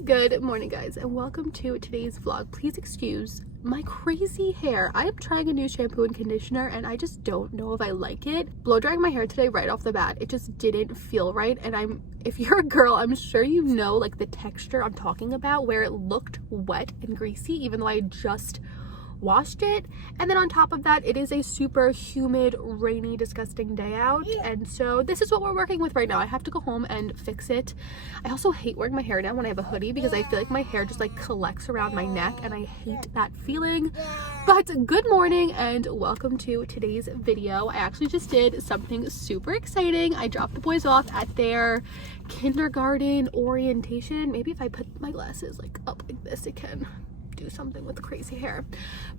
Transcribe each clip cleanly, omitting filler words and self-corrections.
Good morning, guys, and welcome to today's vlog. Please excuse my crazy hair. I am trying a new shampoo and conditioner and I just don't know if I like it. Blow drying my hair today right off the bat, it just didn't feel right. And if you're a girl, I'm sure you know like the texture I'm talking about, where it looked wet and greasy even though I just washed it. And then on top of that, it is a super humid, rainy, disgusting day out, and so this is what we're working with right now. I have to go home and fix it. I also hate wearing my hair down when I have a hoodie because I feel like my hair just like collects around my neck and I hate that feeling. But good morning and welcome to today's video. I actually just did something super exciting. I dropped the boys off at their kindergarten orientation. Maybe if I put my glasses like up like this, it can do something with crazy hair.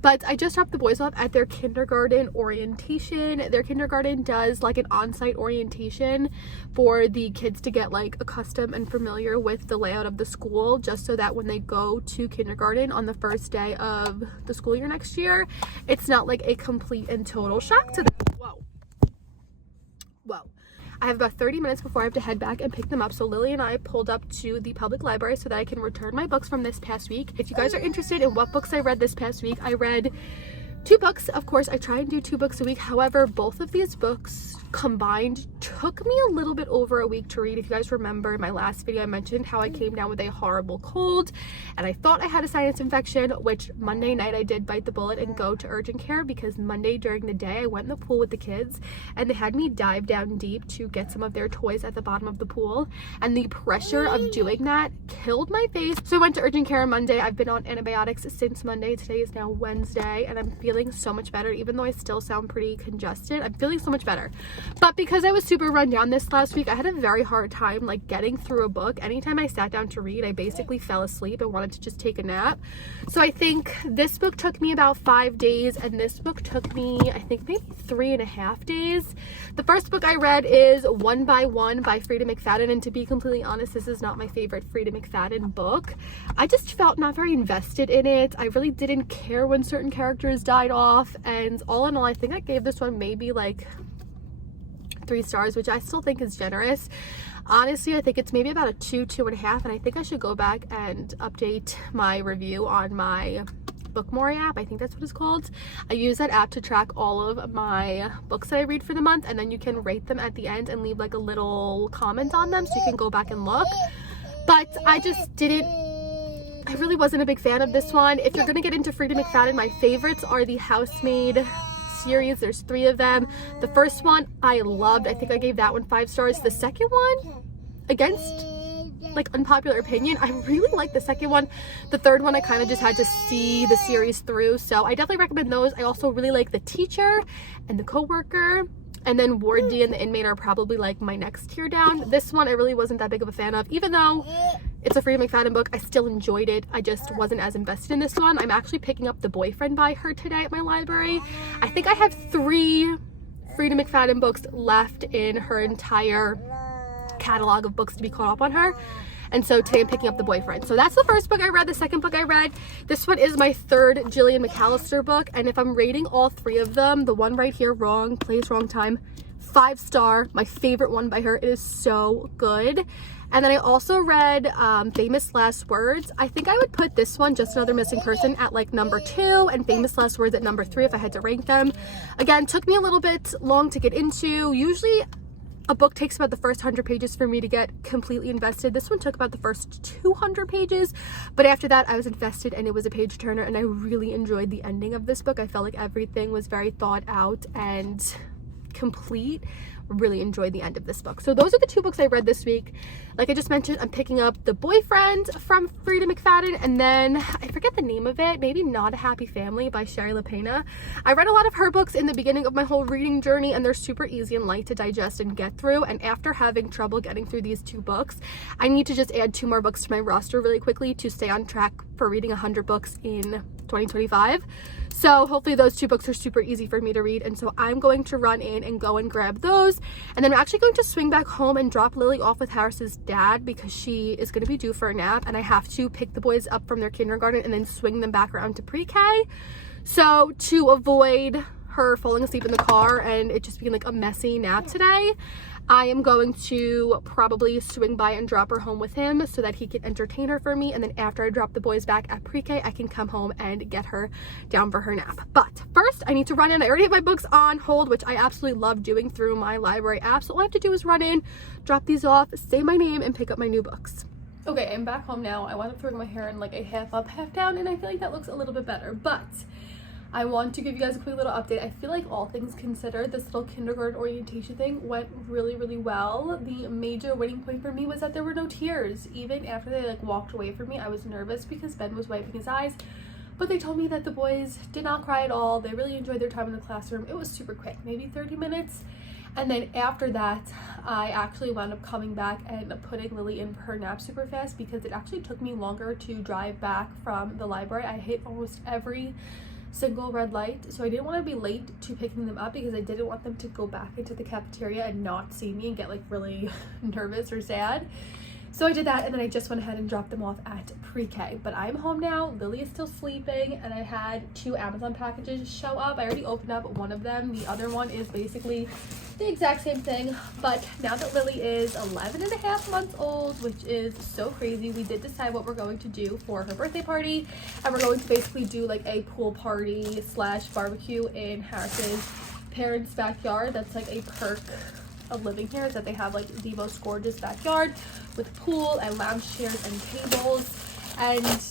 But I just dropped the boys off at their kindergarten orientation. Their kindergarten does like an on-site orientation for the kids to get like accustomed and familiar with the layout of the school, just so that when they go to kindergarten on the first day of the school year next year, it's not like a complete and total shock to them. Whoa. I have about 30 minutes before I have to head back and pick them up. So Lily and I pulled up to the public library so that I can return my books from this past week. If you guys are interested in what books I read this past week, I read 2 books. Of course, I try and do 2 books a week. However, both of these books combined took me a little bit over a week to read. If you guys remember in my last video, I mentioned how I came down with a horrible cold and I thought I had a sinus infection, which Monday night I did bite the bullet and go to urgent care because Monday during the day I went in the pool with the kids and they had me dive down deep to get some of their toys at the bottom of the pool, and the pressure of doing that killed my face. So I went to urgent care on Monday. I've been on antibiotics since Monday. Today is now Wednesday and I'm feeling so much better. Even though I still sound pretty congested, I'm feeling so much better. But because I was super run down this last week, I had a very hard time like getting through a book. Anytime I sat down to read, I basically fell asleep and wanted to just take a nap. So I think this book took me about 5 days and this book took me, I think, maybe 3.5 days. The first book I read is One by One by Frida McFadden, and to be completely honest, this is not my favorite Frida McFadden book. I just felt not very invested in it. I really didn't care when certain characters died off, and all in all, I think I gave this one maybe like 3 stars, which I still think is generous. Honestly, I think it's maybe about a 2.5, and I think I should go back and update my review on my Bookmore app. I think that's what it's called. I use that app to track all of my books that I read for the month, and then you can rate them at the end and leave like a little comment on them so you can go back and look. But I really wasn't a big fan of this one. If you're gonna get into Frida McFadden, my favorites are the Housemaid series. There's 3 of them. The first one I loved. I think I gave that one 5 stars. The second one, against like unpopular opinion, I really like the second one. The third one I kind of just had to see the series through, so I definitely recommend those. I also really like The Teacher and The Coworker, and then Ward D and The Inmate are probably like my next tier down. This one I really wasn't that big of a fan of. Even though it's a Frida McFadden book, I still enjoyed it. I just wasn't as invested in this one. I'm actually picking up The Boyfriend by her today at my library. I think I have 3 Frida McFadden books left in her entire catalog of books to be caught up on her. And so today I'm picking up The Boyfriend. So that's the first book I read. The second book I read, this one is my 3rd Gillian McAllister book. And if I'm rating all 3 of them, the one right here, Wrong Place, Wrong Time, 5 star, my favorite one by her. It is so good. And then I also read Famous Last Words. I think I would put this one, Just Another Missing Person, at like number 2 and Famous Last Words at number 3 if I had to rank them. Again, took me a little bit long to get into. Usually a book takes about the first 100 pages for me to get completely invested. This one took about the first 200 pages, but after that I was invested and it was a page turner, and I really enjoyed the ending of this book. I felt like everything was very thought out and complete. Really enjoyed the end of this book. So those are the 2 books I read this week. Like I just mentioned, I'm picking up The Boyfriend from Frida McFadden, and then I forget the name of it, maybe Not a Happy Family by Sherry LaPena. I read a lot of her books in the beginning of my whole reading journey, and they're super easy and light to digest and get through. And after having trouble getting through these 2 books, I need to just add 2 more books to my roster really quickly to stay on track for reading 100 books in 2025. So hopefully those 2 books are super easy for me to read, and so I'm going to run in and go and grab those, and then I'm actually going to swing back home and drop Lily off with Harris's dad because she is going to be due for a nap, and I have to pick the boys up from their kindergarten and then swing them back around to pre-K. So to avoid her falling asleep in the car and it just being like a messy nap today, I am going to probably swing by and drop her home with him so that he can entertain her for me. And then after I drop the boys back at pre-K, I can come home and get her down for her nap. But first, I need to run in. I already have my books on hold, which I absolutely love doing through my library app. So all I have to do is run in, drop these off, say my name, and pick up my new books. Okay, I'm back home now. I wound up throwing my hair in like a half up, half down, and I feel like that looks a little bit better. But I want to give you guys a quick little update. I feel like all things considered, this little kindergarten orientation thing went really, really well. The major winning point for me was that there were no tears. Even after they like walked away from me, I was nervous because Ben was wiping his eyes. But they told me that the boys did not cry at all. They really enjoyed their time in the classroom. It was super quick, maybe 30 minutes. And then after that, I actually wound up coming back and putting Lily in her nap super fast because it actually took me longer to drive back from the library. I hit almost every single red light, so I didn't want to be late to picking them up because I didn't want them to go back into the cafeteria and not see me and get like really nervous or sad. So I did that, and then I just went ahead and dropped them off at pre-K. But I'm home now. Lily is still sleeping, and I had 2 Amazon packages show up. I already opened up one of them. The other one is basically the exact same thing. But now that Lily is 11 and a half months old, which is so crazy, we did decide what we're going to do for her birthday party. And we're going to basically do like a pool party slash barbecue in Harris's parents' backyard. That's like a perk of living here, is that they have like the most gorgeous backyard with pool and lounge chairs and tables. And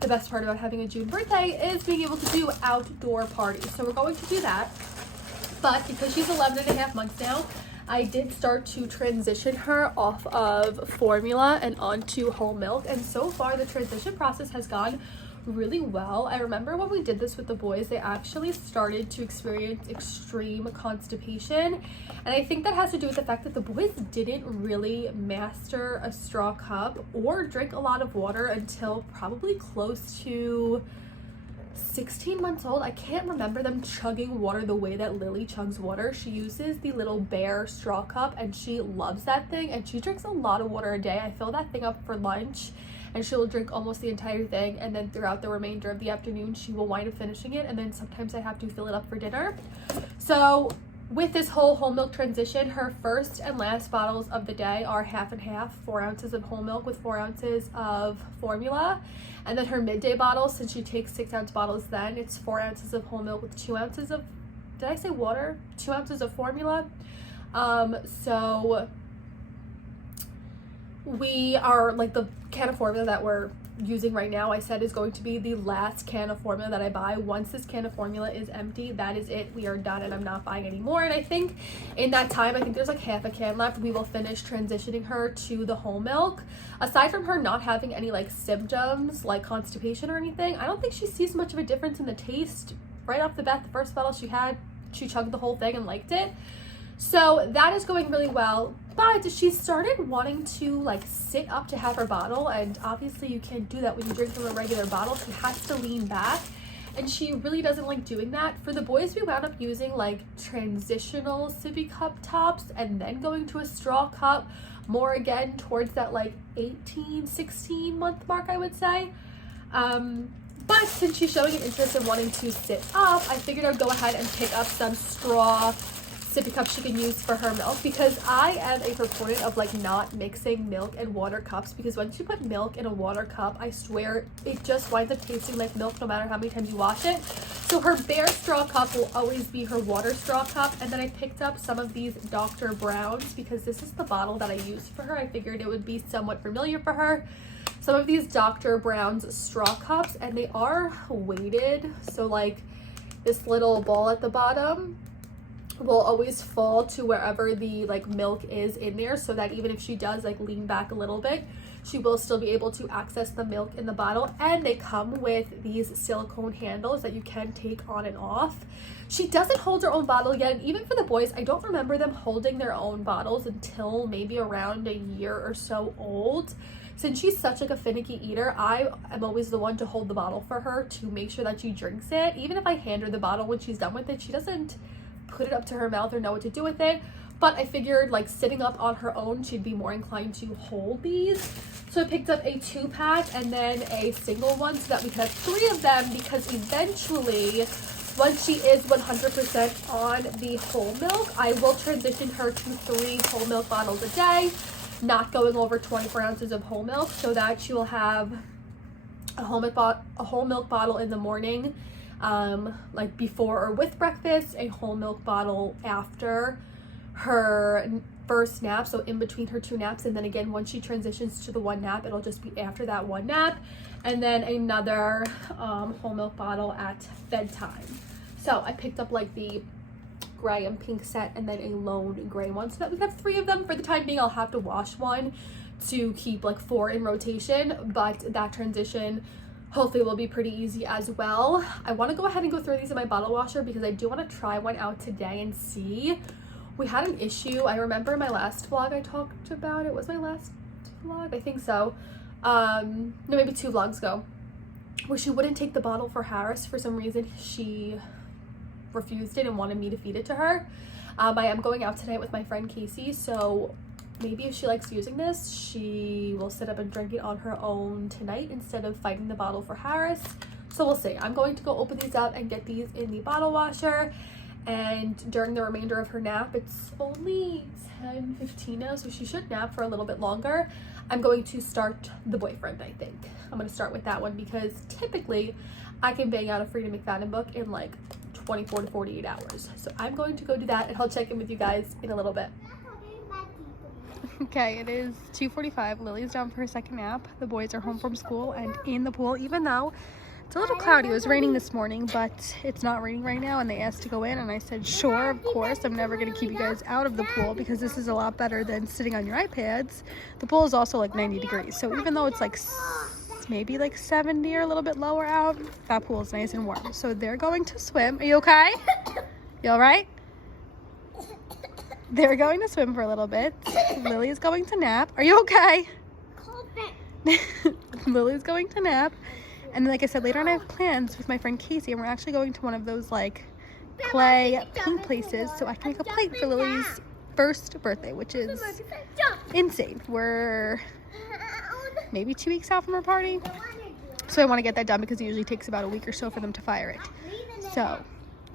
the best part about having a June birthday is being able to do outdoor parties. So we're going to do that. But because she's 11 and a half months now, I did start to transition her off of formula and onto whole milk. And so far the transition process has gone really well. I remember when we did this with the boys, they actually started to experience extreme constipation, and I think that has to do with the fact that the boys didn't really master a straw cup or drink a lot of water until probably close to 16 months old. I can't remember them chugging water the way that Lily chugs water. She uses the little Bear straw cup and she loves that thing, and she drinks a lot of water a day. I fill that thing up for lunch and she'll drink almost the entire thing, and then throughout the remainder of the afternoon she will wind up finishing it, and then sometimes I have to fill it up for dinner. So with this whole milk transition, her first and last bottles of the day are half and half, 4 ounces of whole milk with 4 ounces of formula. And then her midday bottles, since she takes 6 ounce bottles, then it's 4 ounces of whole milk with 2 ounces of, did I say water? 2 ounces of formula. So we are like, the can of formula that we're using right now, I said, is going to be the last can of formula that I buy. Once this can of formula is empty, that is it. We are done, and I'm not buying any more. And I think in that time, I think there's like half a can left, we will finish transitioning her to the whole milk. Aside from her not having any like symptoms like constipation or anything, I don't think she sees much of a difference in the taste. Right off the bat, the first bottle she had, she chugged the whole thing and liked it. So that is going really well. But she started wanting to like sit up to have her bottle, and obviously you can't do that when you drink from a regular bottle. She has to lean back, and she really doesn't like doing that. For the boys, we wound up using like transitional sippy cup tops and then going to a straw cup more again towards that like 18-16 month mark, I would say. But since she's showing an interest in wanting to sit up, I figured I'd go ahead and pick up some straw sippy cups she can use for her milk, because I am a proponent of like not mixing milk and water cups, because once you put milk in a water cup, I swear it just winds up tasting like milk no matter how many times you wash it. So her Bear straw cup will always be her water straw cup. And then I picked up some of these Dr. Browns because this is the bottle that I used for her. I figured it would be somewhat familiar for her. Some of these Dr. Brown's straw cups, and they are weighted, so like this little ball at the bottom will always fall to wherever the like milk is in there, so that even if she does like lean back a little bit, she will still be able to access the milk in the bottle. And they come with these silicone handles that you can take on and off. She doesn't hold her own bottle yet, and even for the boys, I don't remember them holding their own bottles until maybe around a year or so old. Since she's such like a finicky eater, I am always the one to hold the bottle for her to make sure that she drinks it. Even if I hand her the bottle when she's done with it, she doesn't put it up to her mouth or know what to do with it. But I figured like sitting up on her own, she'd be more inclined to hold these. So I picked up a 2-pack and then a single one so that we could have 3 of them, because eventually once she is 100% on the whole milk, I will transition her to 3 whole milk bottles a day, not going over 24 ounces of whole milk, so that she will have a whole milk bottle in the morning, like before or with breakfast, a whole milk bottle after her first nap, so in between her 2 naps, and then again once she transitions to the 1 nap, it'll just be after that 1 nap, and then another whole milk bottle at bedtime. So I picked up like the gray and pink set and then a lone gray one, so that we have 3 of them. For the time being, I'll have to wash one to keep like 4 in rotation, but that transition hopefully will be pretty easy as well. I want to go ahead and go through these in my bottle washer because I do want to try one out today and see. We had an issue, I remember in my last vlog I talked about it. Was my last vlog? I think so. No, maybe 2 vlogs ago, where she wouldn't take the bottle for Harris. For some reason she refused it and wanted me to feed it to her. I am going out tonight with my friend Casey, so maybe if she likes using this, she will sit up and drink it on her own tonight instead of fighting the bottle for Harris. So we'll see. I'm going to go open these up and get these in the bottle washer. And during the remainder of her nap, it's only 10:15 now, so she should nap for a little bit longer. I'm going to start the boyfriend, I think. I'm going to start with that one because typically I can bang out a Freida McFadden book in like 24 to 48 hours. So I'm going to go do that and I'll check in with you guys in a little bit. Okay, it is 2:45. Lily's down for her second nap. The boys are home from school and in the pool, even though it's a little cloudy. It was raining this morning, but it's not raining right now, and they asked to go in, and I said, sure, of course. I'm never going to keep you guys out of the pool because this is a lot better than sitting on your iPads. The pool is also like 90 degrees, so even though it's like maybe like 70 or a little bit lower out, that pool is nice and warm. So they're going to swim. Are you okay? You all right? They're going to swim for a little bit. Lily is going to nap. Are you okay? Lily's going to nap. And then, like I said, later on I have plans with my friend Casey, and we're actually going to one of those like clay paint places so I can make a plate for Lily's first birthday, which is insane. We're maybe 2 weeks out from her party, so I want to get that done because it usually takes about a week or so for them to fire it. So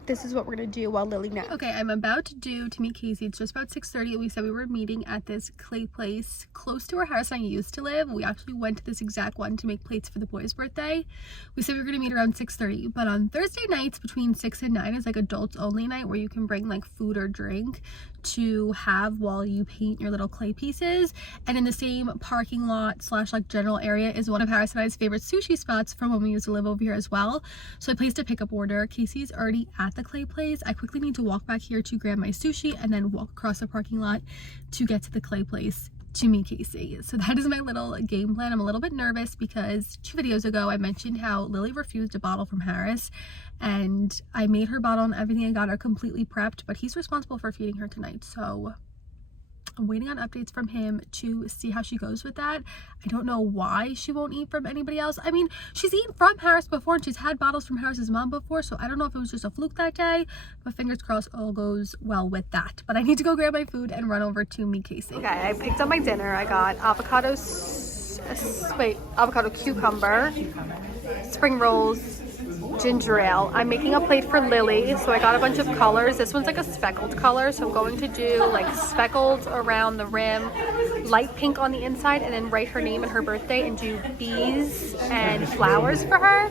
this is what we're gonna do while Lily naps. Okay, I'm about to meet Casey. It's just about 6:30. We said we were meeting at this clay place close to where Harris and I used to live. We actually went to this exact one to make plates for the boys' birthday. We said we were gonna meet around 6:30, but on Thursday nights between 6 and 9 is like adults only night where you can bring like food or drink to have while you paint your little clay pieces. And in the same parking lot / like general area is one of Harris and I's favorite sushi spots from when we used to live over here as well. So I placed a pickup order. Casey's already at the clay place. I quickly need to walk back here to grab my sushi and then walk across the parking lot to get to the clay place to meet Casey. So that is my little game plan. I'm a little bit nervous because 2 videos ago I mentioned how Lily refused a bottle from Harris, and I made her bottle and everything. I got her completely prepped, but he's responsible for feeding her tonight. So I'm waiting on updates from him to see how she goes with that. I don't know why she won't eat from anybody else. I mean, she's eaten from Harris before and she's had bottles from Harris's mom before, so I don't know if it was just a fluke that day, but fingers crossed all goes well with that. But I need to go grab my food and run over to meet Casey. Okay, I picked up my dinner. I got avocado cucumber, spring rolls, ginger ale. I'm making a plate for Lily, so I got a bunch of colors. This one's like a speckled color, so I'm going to do like speckled around the rim, light pink on the inside, and then write her name and her birthday and do bees and flowers for her.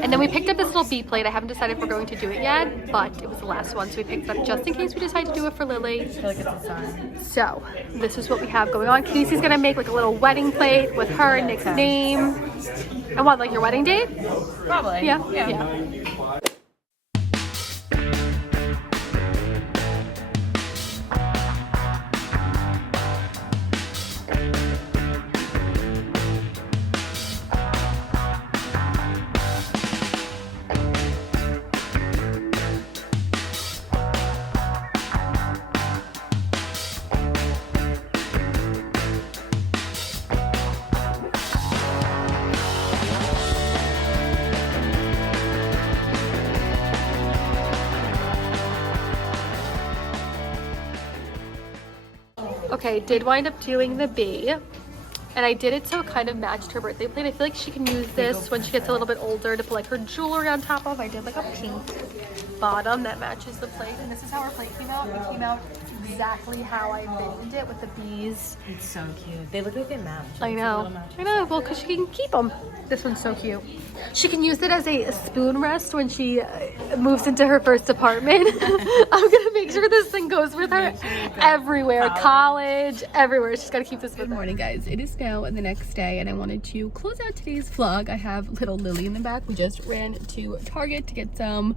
And then we picked up this little bee plate. I haven't decided if we're going to do it yet, but it was the last one, so we picked it up just in case we decide to do it for Lily. I feel like it's a sign. So this is what we have going on. Casey's gonna make like a little wedding plate with her and Nick's name. And what, like your wedding date? Probably. Yeah. Okay, did wind up doing the bee, And I did it so it kind of matched her birthday plate. I feel like she can use this when she gets a little bit older to put like her jewelry on top of. I did like a pink bottom that matches the plate. And this is how her plate came out. It came out exactly how I envisioned it with the bees. It's so cute. They look like they match. I know. I know. Well, because she can keep them. This one's so cute. She can use it as a spoon rest when she moves into her first apartment. I'm gonna make sure this thing goes with her everywhere. College, everywhere. She's gotta keep this with her. Good morning, guys. It is now the next day, and I wanted to close out today's vlog. I have little Lily in the back. We just ran to Target to get some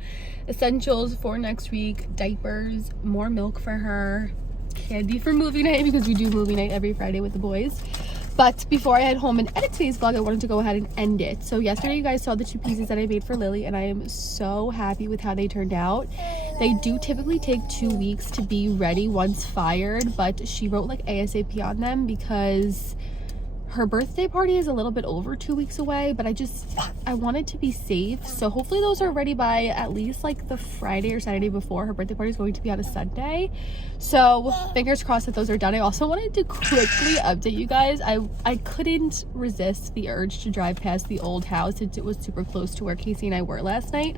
essentials for next week. Diapers, more milk for her, candy for movie night because we do movie night every Friday with the boys. But before I head home and edit today's vlog, I wanted to go ahead and end it. So yesterday you guys saw the 2 pieces that I made for Lily, and I am so happy with how they turned out. They do typically take 2 weeks to be ready once fired, but she wrote like ASAP on them because her birthday party is a little bit over 2 weeks away, but I wanted to be safe. So hopefully those are ready by at least like the Friday or Saturday before. Her birthday party is going to be on a Sunday. So fingers crossed that those are done. I also wanted to quickly update you guys. I couldn't resist the urge to drive past the old house since it was super close to where Casey and I were last night.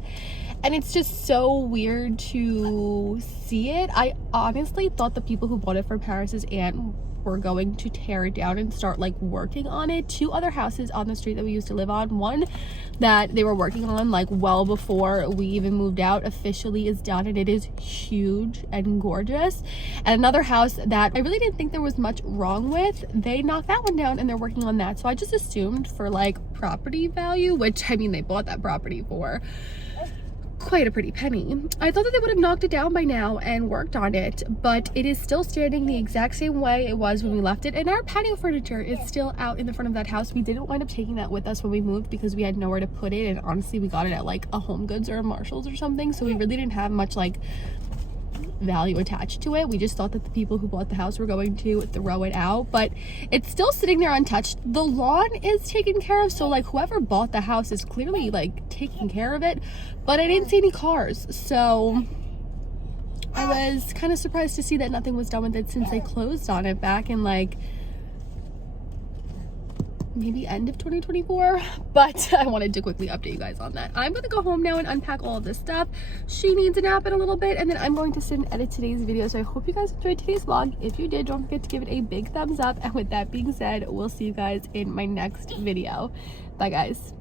And it's just so weird to see it. I honestly thought the people who bought it from Paris's aunt were going to tear it down and start like working on it. 2 other houses on the street that we used to live on, one that they were working on like well before we even moved out, officially is done, and it is huge and gorgeous. And another house that I really didn't think there was much wrong with, they knocked that one down and they're working on that. So I just assumed for like property value, which I mean they bought that property for quite a pretty penny, I thought that they would have knocked it down by now and worked on it, but it is still standing the exact same way it was when we left it. And our patio furniture is still out in the front of that house. We didn't wind up taking that with us when we moved because we had nowhere to put it, and honestly we got it at like a Home Goods or a Marshalls or something, so we really didn't have much like value attached to it. We just thought that the people who bought the house were going to throw it out, but it's still sitting there untouched. The lawn is taken care of, so like whoever bought the house is clearly like taking care of it, but I didn't see any cars, so I was kind of surprised to see that nothing was done with it since they closed on it back in like maybe end of 2024. But I wanted to quickly update you guys on that. I'm gonna go home now and unpack all of this stuff. She needs a nap in a little bit, and then I'm going to sit and edit today's video. So I hope you guys enjoyed today's vlog. If you did, don't forget to give it a big thumbs up, and with that being said, we'll see you guys in my next video. Bye guys.